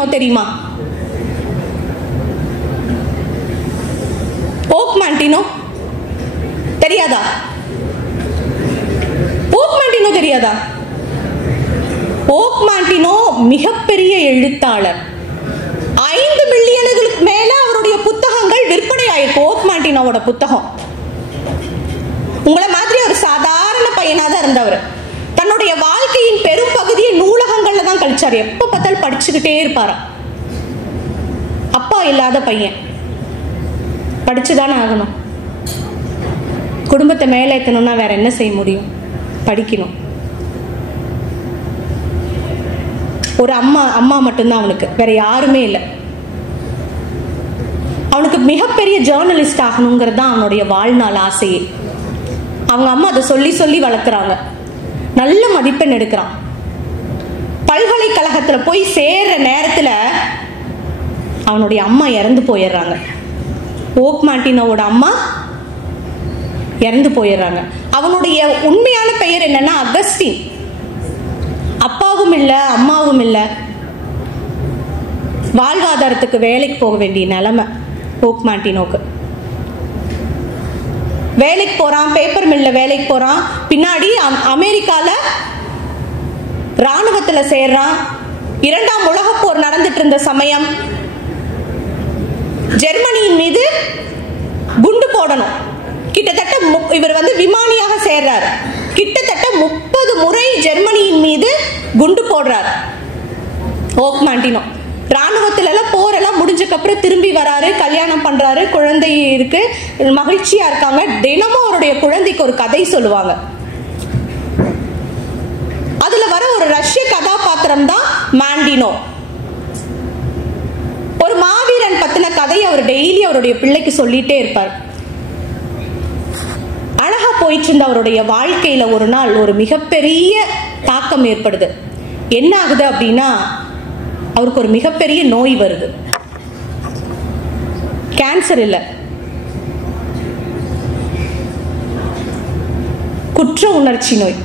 மாண்டினோ தெரியுமா? ஓக் மாண்டினோ தெரியாதா? ஓக் மாண்டினோ தெரியாதா? ஓக் மாண்டினோ மிகப்பெரிய எழுத்தாளர். 5 மில்லியனுக்கு மேல அவருடைய புத்தகங்கள் விற்பனை ஆயிருக்கு. ஓக் மாண்டினோவோட புத்தகம். உங்களை மாதிரி ஒரு சாதாரண பையனா தான் இருந்தவர். தன்னுடைய வாழ்க்கையின் பெரும் பகுதியை நூலகங்கள்ல தான் கழிச்சாரு. எப்ப பார்த்தாலும் படிச்சுக்கிட்டே இருப்பாரா. அப்பா இல்லாத பையன், படிச்சுதானே ஆகணும். குடும்பத்தை மேலே ஏற்றணும்னா வேற என்ன செய்ய முடியும்? படிக்கணும். ஒரு அம்மா மட்டும்தான் அவனுக்கு, வேற யாருமே இல்லை. அவனுக்கு மிகப்பெரிய ஜேர்னலிஸ்ட் ஆகணுங்கிறது தான் அவனுடைய வாழ்நாள் ஆசையே. அவங்க அம்மா அதை சொல்லி சொல்லி வளர்க்குறாங்க. நல்ல மதிப்பெண் எடுக்கிறான். பல்கலைக்கழகத்துல போய் சேர்ற நேரத்துல அவனுடைய அம்மா இறந்து போயிடுறாங்க. ஓக் மாண்டினோவோட அம்மா இறந்து போயிடுறாங்க. அவனுடைய உண்மையான பெயர் என்னன்னா அகஸ்டின். அப்பாவும் இல்லை, அம்மாவும் இல்லை. வாழ்வாதாரத்துக்கு வேலைக்கு போக வேண்டிய நிலைமை ஓக் மாண்டினோக்கு. வேலைக்கு போறான், பேப்பர் மில்ல வேலைக்கு போறான். பின்னாடி அமெரிக்கால ராணுவத்துல சேர்றான். 2ஆம் உலகப் போர் நடந்துட்டு இருந்த சமயம் ஜெர்மனியின் மீது குண்டு போடணும். கிட்டத்தட்ட இவர் விமானியாக சேர்றார். கிட்டத்தட்ட 30 முறை ஜெர்மனியின் மீது குண்டு போடுறார் ஓக் மாண்டினோ. ராணுவத்துல எல்லாம் போரெல்லாம் முடிஞ்சக்கு அப்புறம் திரும்பி வராரு, கல்யாணம் பண்றாரு, குழந்தை இருக்கு, மகிழ்ச்சியா இருக்காங்க. தினமும் அவருடைய குழந்தைக்கு ஒரு கதை சொல்லுவாங்க. அதுல வர ஒரு ரஷ்ய கதாபாத்திரம் தான் மாண்டினோ. ஒரு மாவீரன் பத்தின கதையை அவர் டெய்லி அவருடைய பிள்ளைக்கு சொல்லிட்டே இருப்பார். அழகா போயிட்டு இருந்த அவருடைய வாழ்க்கையில ஒரு நாள் ஒரு மிகப்பெரிய தாக்கம் ஏற்படுது. என்ன ஆகுது அப்படின்னா, அவருக்கு ஒரு மிகப்பெரிய நோய் வருது. கேன்சர் இல்ல, குற்ற உணர்ச்சி நோய்.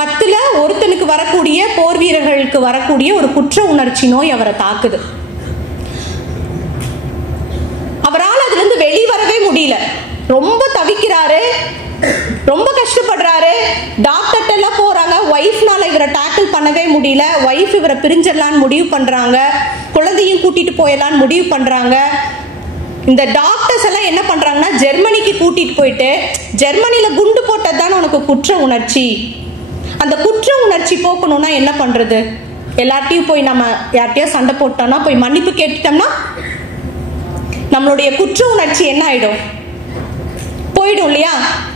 10ல் ஒருத்தனுக்கு வரக்கூடிய, போர் வீரர்களுக்கு வரக்கூடிய ஒரு குற்ற உணர்ச்சி நோய் அவரை தாக்குது. அவரால் அதுல இருந்து வெளிவரவே முடியல. ரொம்ப தவிக்கிறாரு, ரொம்ப கஷ்டப்படுறாரு. டாக்டர்ட்ட எல்லாம் போறாங்க. ஒய்ஃப்னால இவரை டேக்கிள் பண்ணவே முடியல. ஒய்ஃப் இவரை பிரிஞ்சிடலான்னு முடிவு பண்றாங்க. குழந்தையும் கூட்டிட்டு போயிடலான்னு முடிவு பண்றாங்க. இந்த டாக்டர்ஸ் எல்லாம் என்ன பண்றாங்கன்னா, ஜெர்மனிக்கு கூட்டிட்டு போயிட்டு, ஜெர்மனில குண்டு போட்டதுதான் உனக்கு குற்ற உணர்ச்சி, அந்த குற்ற உணர்ச்சி போக்கணும்னா என்ன பண்றது? எல்லார்ட்டையும் போய் நம்ம யார்ட்டையும் சண்டை போட்டோம்னா, போய் மன்னிப்பு கேட்டுட்டோம்னா நம்மளுடைய குற்ற உணர்ச்சி என்ன ஆயிடும்? போயிடும் இல்லையா?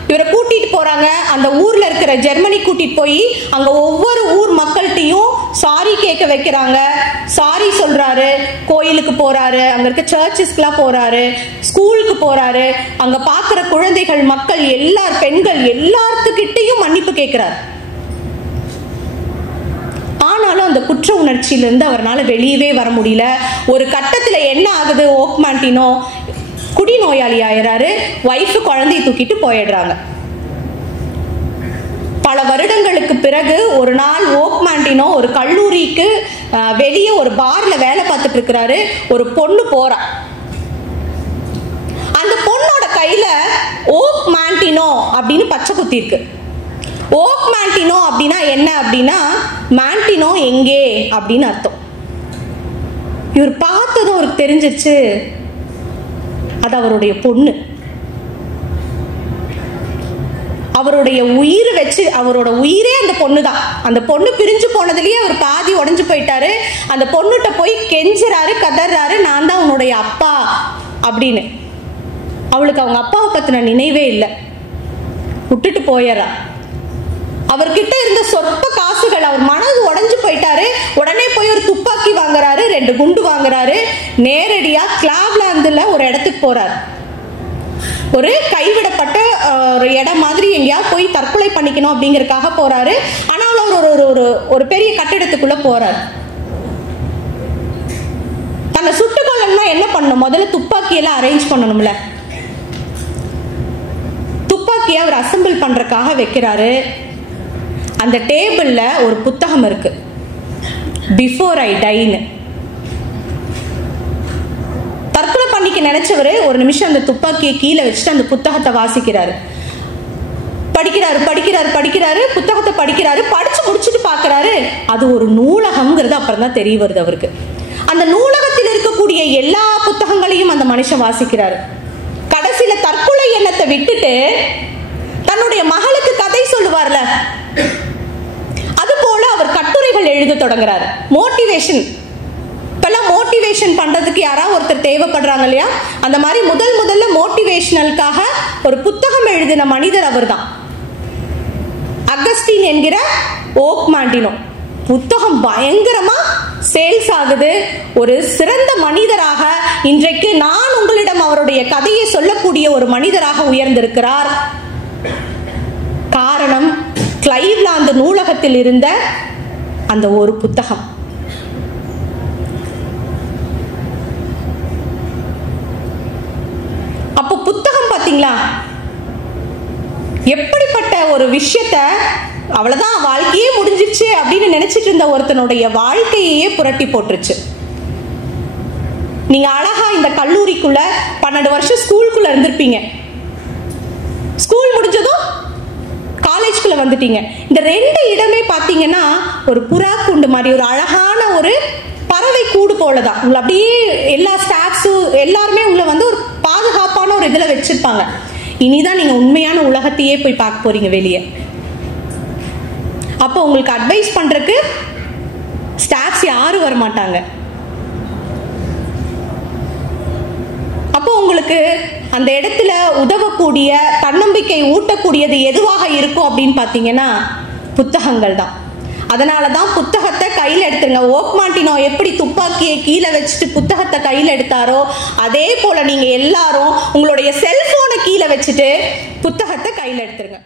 இவரை கூட்டிட்டு போறாங்க. அந்த ஊர்ல இருக்கிற ஜெர்மனி கூட்டிட்டு போய் அங்க ஒவ்வொரு ஊர் மக்கள்கிட்டையும் சாரி கேட்க வைக்கிறாங்க. சாரி சொல்றாரு. கோயிலுக்கு போறாரு, அங்க இருக்க சர்ச்சஸ்க்குலாம் போறாரு, ஸ்கூலுக்கு போறாரு. அங்க பாக்குற குழந்தைகள், மக்கள், எல்லார் பெண்கள் எல்லாத்துக்கிட்டையும் மன்னிப்பு கேட்கிறார். ஆனாலும் அந்த குற்ற உணர்ச்சியிலிருந்து அவரால் வெளியவே வர முடியல. ஒரு கட்டத்துல என்ன ஆகுது, ஓக் மாண்டினோ குடிநோயாளி ஆயிறாரு. ஒய்ஃப் குழந்தையை தூக்கிட்டு போயிடுறாங்க. பல வருடங்களுக்கு பிறகு ஒரு நாள் ஓக் மாண்டினோ ஒரு கல்லூரிக்கு வெளியே ஒரு பார்ல வேலை பார்த்துட்டு இருக்கிறாரு. ஒரு பொண்ணு போறா. அந்த பொண்ணோட கையில ஓக் மாண்டினோ அப்படின்னு பச்சை குத்தி இருக்கு. ஓக் மாண்டினோ அப்படின்னா என்ன அப்படின்னா, மாண்டினோ எங்கே அப்படின்னு அர்த்தம். இவர் பார்த்ததும் அவருக்கு தெரிஞ்சிச்சு, அது அவருடைய பொண்ணு. அவருடைய உயிர் வச்சு, அவரோட உயிரே அந்த பொண்ணு தான். அந்த பொண்ணு பிரிஞ்சு போனதுலயே அவர் பாதி உடஞ்சு போயிட்டாரு. அந்த பொண்ணுகிட்ட போய் கெஞ்சுறாரு, கதறாரு, நான் தான் உன்னுடைய அப்பா அப்படின்னு. அவளுக்கு அவங்க அப்பாவை பத்தின நினைவே இல்லை, விட்டுட்டு போயிடறா. அவர்கிட்ட இருந்த சொற்ப காசுகள், அவர் மனது உடைஞ்சு போயிட்டாரு. உடனே போய் ஒரு துப்பாக்கி வாங்குறாரு, 2 குண்டு வாங்குறாரு. நேரடியா கிளாவ்லாந்துல ஒரு இடத்துக்கு போறாரு. ஒரு கைவிடப்பட்ட ஒரு இடம் மாதிரி எங்கேயாவது போய் தற்கொலை பண்ணிக்கணும் அப்படிங்கறதுக்காக போறாரு. ஆனால் அவர் ஒரு பெரிய கட்டிடத்துக்குள்ள போறாரு. தன்னை சுட்டுக்கொள்ளணும்னா என்ன பண்ணணும்? முதல்ல துப்பாக்கியெல்லாம் அரேஞ்ச் பண்ணணும்ல. துப்பாக்கியை அவர் அசம்பிள் பண்றதுக்காக வைக்கிறாரு. அந்த டேபிள்ல ஒரு புத்தகம் இருக்கு. பிஃபோர் ஐ டைன்னு. தற்கொலை பண்ணிக்க நினைச்சவரு ஒரு நிமிஷம் அந்த துப்பாக்கியை கீழே வச்சுட்டு அந்த புத்தகத்தை வாசிக்கிறாரு. படிக்கிறாரு படிக்கிறாரு படிக்கிறாரு புத்தகத்தை படிக்கிறாரு. படிச்சு முடிச்சுட்டு பாக்குறாரு அது ஒரு நூலகம்ங்கிறது அப்புறம் தான் தெரிய வருது அவருக்கு. அந்த நூலகத்தில் இருக்கக்கூடிய எல்லா புத்தகங்களையும் அந்த மனுஷன் வாசிக்கிறாரு. கடைசியில தற்கொலை எண்ணத்தை விட்டுட்டு தன்னுடைய மகளுக்கு கதை சொல்லுவார்ல, அது போல அவர் கட்டுரைகள் எழுத தொடங்குறாரு. மோட்டிவேஷன், இப்பெல்லாம் மோட்டிவேஷன் பண்றதுக்கு யாராவது ஒருத்தர் தேவைப்படுறாங்க இல்லையா, அந்த மாதிரி முதல்ல மோட்டிவேஷனலுக்காக ஒரு புத்தகம் எழுதின மனிதர் அவர் தான், அகஸ்டின் என்கிற ஓக் மாண்டினோ. புத்தகம் பயங்கரமா சேல்ஸ் ஆகுது. ஒரு சிறந்த மனிதராக இன்றைக்கு நான் உங்களிடம் அவருடைய கதையை சொல்லக்கூடிய ஒரு மனிதராக உயர்ந்திருக்கிறார். காரணம் கிளைவ்லாந்து நூலகத்தில் இருந்த அந்த ஒரு புத்தகம். அப்போ புத்தகம் பாத்தீங்களா எப்படிப்பட்ட ஒரு விஷயத்த, அவ்வளவுதான் வாழ்க்கையே முடிஞ்சிச்சு அப்படின்னு நினைச்சிட்டு இருந்த ஒருத்தனுடைய வாழ்க்கையே புரட்டி போட்டுருச்சு. நீங்க அழகா இந்த கல்லூரிக்குள்ள 12 வருஷம் ஸ்கூலுக்குள்ள இருந்திருப்பீங்க. ஸ்கூல் முடிஞ்சதும் காலேஜ்குள்ள வந்துட்டீங்க. இந்த 2 இடமே பாத்தீங்கன்னா ஒரு புறா கூண்டு மாதிரி, ஒரு அழகான ஒரு பறவை கூடு போலதான். உங்களை அப்படியே எல்லா ஸ்டாஃப்ஸும் எல்லாருமே உங்களை வந்து ஒரு பாதுகாப்பான ஒரு இதுல வச்சிருப்பாங்க. இனிதான் நீங்க உண்மையான உலகத்தையே போய் பார்க்க போறீங்க வெளியே. அப்போ உங்களுக்கு அட்வைஸ் பண்றதுக்கு ஸ்டாஃப்ஸ் யாரும் வரமாட்டாங்க. அப்போ உங்களுக்கு அந்த இடத்துல உதவக்கூடிய, தன்னம்பிக்கை ஊட்டக்கூடியது எதுவாக இருக்கும் அப்படின்னு பாத்தீங்கன்னா புத்தகங்கள் தான். அதனாலதான் புத்தகத்தை கையில் எடுத்துருங்க. ஓக் மாண்டினோ எப்படி துப்பாக்கியை கீழே வச்சுட்டு புத்தகத்தை கையில் எடுத்தாரோ, அதே போல நீங்க எல்லாரும் உங்களுடைய செல்போனை கீழே வச்சுட்டு புத்தகத்தை கையில் எடுத்துருங்க.